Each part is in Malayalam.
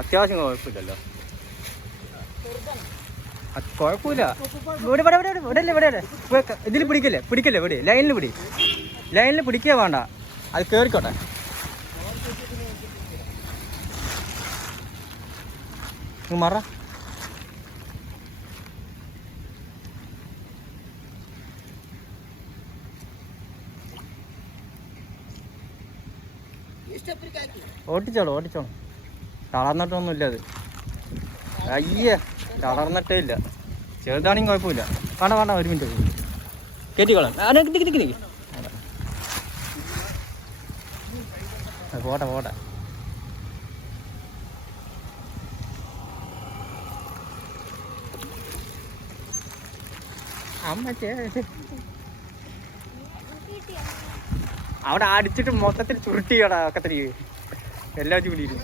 അത്യാവശ്യം കുഴപ്പമില്ലല്ലോ. കുഴപ്പമില്ല. ഇവിടെ ഇതിൽ പിടിക്കല്ലേ ഇവിടെ ലൈനിൽ പിടിക്കുക വേണ്ട, അത് കേറിക്കോട്ടെ. മറ ഓട്ടിച്ചോളൂ. തളർന്നിട്ടൊന്നുമില്ല അത്. അയ്യേ, തളർന്നിട്ടേ ഇല്ല. ചെറുതാണെങ്കിൽ കുഴപ്പമില്ല. വേണ്ട, ഒരു മിനിറ്റ് കയറ്റിക്കോളാം. പോട്ടെ. അവിടെ അടിച്ചിട്ട് മൊത്തത്തിൽ ചുരുട്ടിയടാ ഒക്കത്തിരി എല്ലാ ചൂടിയിലും.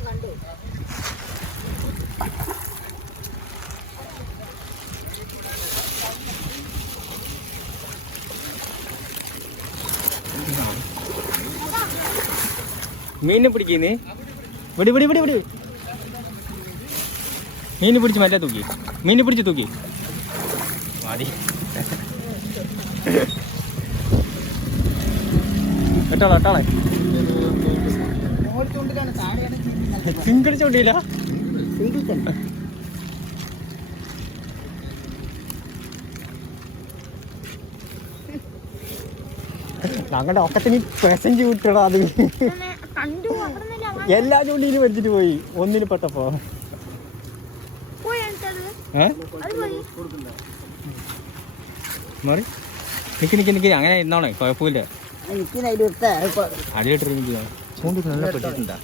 മീനിനെ പിടിക്കുന്നേ. വിടി മീനെ പിടിച്ച് മറ്റേ തൂക്കി. മീനെ പിടിച്ച് തൂക്കി മതി. ഇട്ടോളെ. സിംഗിൾ ചൂണ്ടിയില്ല. ഞങ്ങളുടെ ഒക്കത്തിന് പെസഞ്ച് വിട്ടടാ. അത് എല്ലാ ചൂണ്ടിയിലും വലിച്ചിട്ട് പോയി. ഒന്നിന് പെട്ടപ്പോ മാറി നിക്ക്. അങ്ങനെ ഇരുന്നോണേ, കുഴപ്പമില്ല. അതിലിട്ട് ചൂണ്ടി നല്ല പെട്ടിട്ടുണ്ടാ.